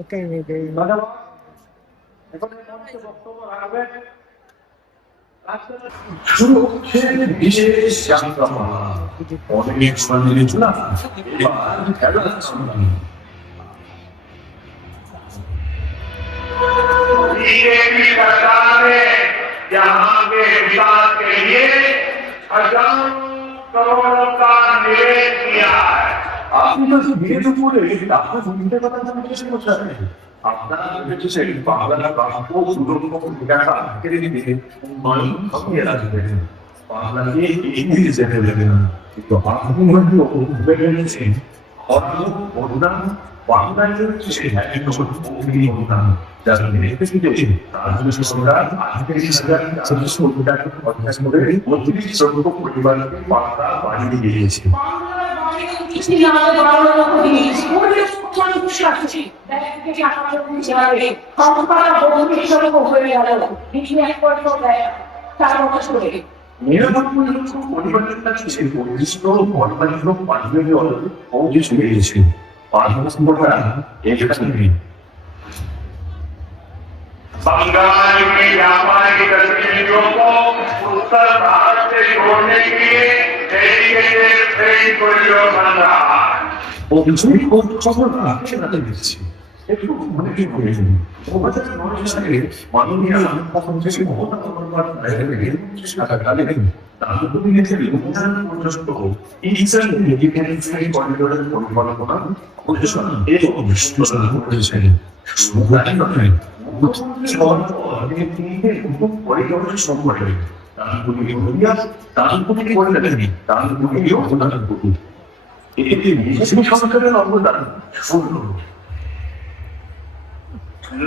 ওকে নেবে। ধন্যবাদ। এখন এই মঞ্চে বক্তব্য রাখবেন শুরু হচ্ছে বিশেষ যাত্রাপালা। অনেক সন্দেহ না এবার খেলা শুরু। बीजेपी सरकार ने यहाँ के विकास के लिए हजारों करोड़ों का निवेश किया है। আপনি তো বিয়ের উপরে আপনার ভূমিকা কথা জিজ্ঞেস করছেন আপনারা হচ্ছে বাংলা বাক্য সুরক্ষা টাকা কেড়ে নিতে উন্নয়ন কমিয়ে রাখবেন বাংলাকে এগিয়ে যেতে দেবেন কিন্তু আপনি হয়তো ভেবে নিয়েছেন অর্থ অনুদান বাংলায় হচ্ছে একজন অনুদান যারা মেয়েকে দিয়েছে তার জন্য সরকার 38,400 কোটি টাকা খরচ করে 32 লক্ষ পরিবারকে পাতা বাড়িয়ে দিয়েছে নিরানব্বই লক্ষ পরিবারের কাছে পরিচিত অনিবার্য পারিবারিক অর্থে পৌঁছে চলে গেছে 5 বছর পর এখানে बंगाल की व्यापारिक गतिविधियों को उत्तर भारत से जोड़ने के लिए डेडिकेटेड ट्रेन कॉरिडोर बन रहा है। একটু মনে কি করে মাননীয় প্রধানমন্ত্রী মমতা বন্দ্যোপাধ্যায়ের শাসনকালে তারপরে উন্নয়ন পর্যন্ত ইস্টার্ন মেডিকেল ট্রেন করিডোরের পরিকল্পনা পরিচালনা এবং সূচনা করেছে। করিডোরের সম্পর্কে তারগুলি হলিয়া তারগুলি করলেন তারগুলিও অবদান করুন এতে বিজেপি সরকারের অবদান শূন্য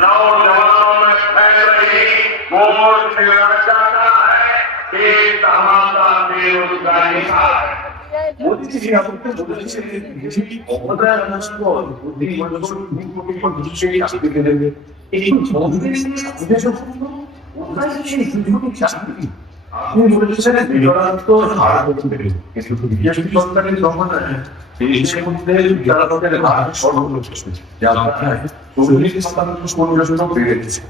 नौजवानों में फैल रही घोर निराशा का है कि तमाशा बेरोजगारी का है मोदी जी आपको বলেছেন বিজেপি অবদান রাষ্ট্র প্রতি বছর 2 কোটি করে চাকরি দেবে এই মোদি দেশের ওনার সেই সুযোগটি চাকরি আপনি বলেছেন বেকারত্ব হার কমবে কিন্তু বিজেপি সরকারের জমানায় দেশের মধ্যে বেকারত্বের হার সর্বোচ্চ যা প্রায় 40% বেড়ে গেছে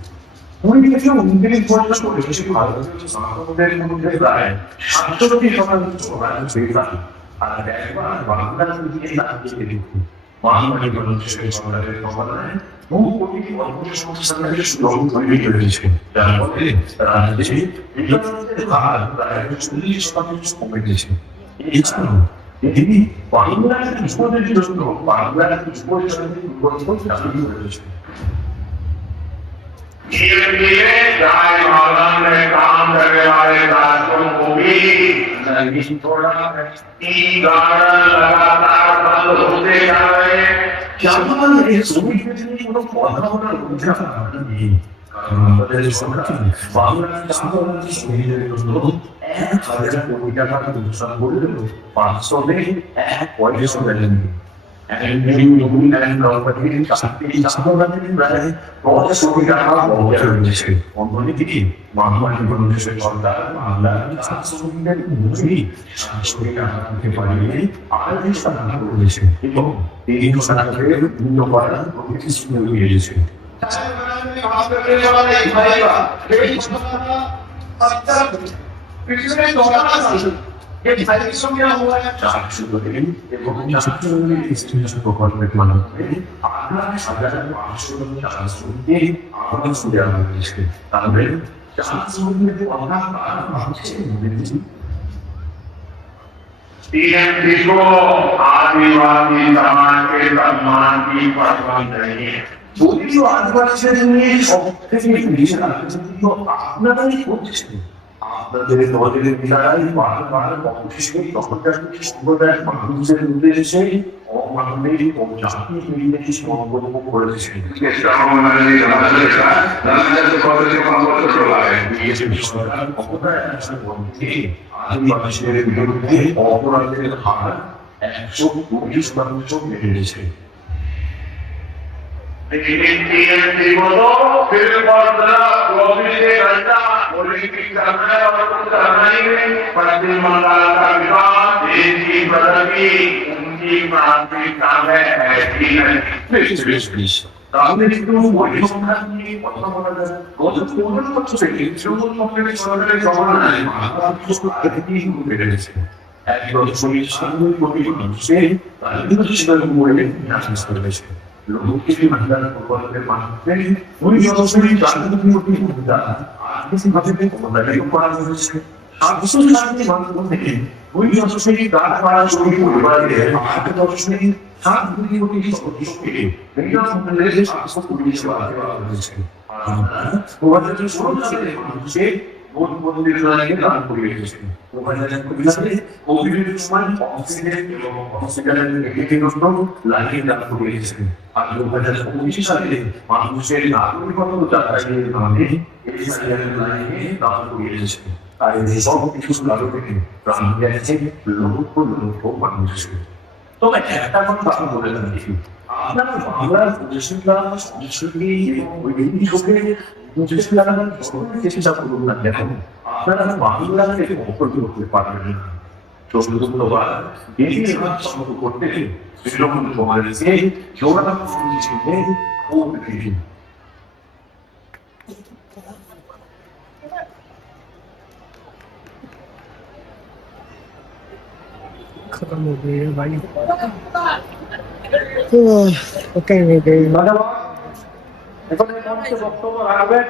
2029 করে দেশে ভারতের সাধারণদের মধ্যে প্রায় 67% বেকার আর একবার বাংলাদেশের দিকে তাকিয়ে দেখুন বাংলাদেশের মানুষের সরকারের জমানায় বহু কোটি কর্মসংস্থানের সুযোগ তৈরি হয়েছে যার ফলে রাজ্যে বেকারত্বের হার প্রায় 40% কমে গেছে এছাড়াও তিনি বাংলাদেশের যুবদের জন্য বাংলাদেশের যুবদের সাথে চাকরি করেছে धीरे धीरे चाय बागान में काम करने वाले छात्रों को भी थोड़ा टी गार्डन लगातार बंद होते जा रहे हैं चावल ये श्रमिक के लिए কোনো কথা বলার অধিকার নেই কারণ আমাদের সরকার বাংলাদেশ সরকারের শ্রমিকদের জন্য 1,000 কোটি টাকা ঘোষণা করে দিল 500 দিন 1 পয়সা দেন and moving and property চাকরি চাকরি প্রায় 10 কোটি টাকা বহন করেছে অন্যদিকে বাংলাদেশের সরকার বাংলাদেশের শ্রমিকদের মজুরি 700 টাকা দিতে পারিয়ে আগে সাহায্য করেছে এবং এই সরকারের উন্নয়ন করার প্রতিশ্রুতি দিয়েছে পিছনে দোকান আছে ये भाई सुनिया हुआ है चाक्षु बदली এবং চাক্ষু বদলি স্টেশন প্রকল্পের মাধ্যমে আপনার সাধারণ 500 চাক্ষুকে আবেদন শুরু হয়েছে তাহলে চাক্ষুকে আমরা ভাবছি टीएमसी को आदिवासी समाज के सम्मान की परवाह नहीं है যদিও আদিবাসীদের নিয়ে সব থেকে বেশি রাজনীতি আপনারাই করছেন আপনাদের দলের নেতারাই বারবার কংগ্রেসকে তখনকার সম্প্রদায়ের মানুষদের উদ্দেশ্যে অমানবিক ও জাতীয় বিরোধী মন্তব্য করেছেন বিজেপি সরকার ক্ষমতায় আসার মধ্যে আদিবাসীদের বিরুদ্ধে অপরাধের হার 120% বেড়েছে लेकिन टीएमसी को तो सिर्फ और सिर्फ 24 घंटा पॉलिटिक्स करना है और कुछ करना ही नहीं पश्चिम बंगाल का विकास देश की प्रगति उनकी प्रांतिक काम है ऐसी है তাহলে একটু পরিসংখ্যান নিয়ে কথা বলা যায়। গত 15 বছরে তৃণমূল কংগ্রেস সরকারের জমানায় বেড়েছে 1.97 কোটি মানুষের মূল্যে বিনাশ করেছে। লক্ষ্মী ভান্ডার প্রকল্পের মাধ্যমে 2.4 কোটি ভোটার আর্থিকভাবে প্রদায়িত করা হয়েছে। 700 মাধ্যমে 2.4 কোটি পরিবারের 8.7 কোটি সদস্যকে বিনামূল্যে স্বাস্থ্য পরিষেবা দেওয়া হয়েছে। 2016 সালে মানুষের ভোট বন্ধের জন্য দান করিয়েছে। 2019 সালে কোভিডের সময় অক্সিজেন এবং হসপিটালের ব্যক্তিগত লাইন দান করিয়েছে। আর 2025 সালে মানুষের নাগরিকত্ব যাচাইয়ের নামে এসআইআর লাইনে দান করিয়েছে। আর এই সব কিছুর কারণে প্রাণ গেছে লক্ষ লক্ষ মানুষের। তবে একটা কথা আমি বলে রাখি, আপনারা বাংলার প্রতিষ্ঠা সংস্কৃতি এবং ঐতিহ্যকে চেষ্টা করুন না কেন, আপনারা বাংলাকে অপর করতে পারবেন না। চতুর্থবার বেশি সংগ্রহ করতে তৃণমূল কংগ্রেসকে জোড়া ও বিভিন্ন खत्म हो गई है भाई। तो कहीं नहीं गई। বক্তব্য রাখবেন।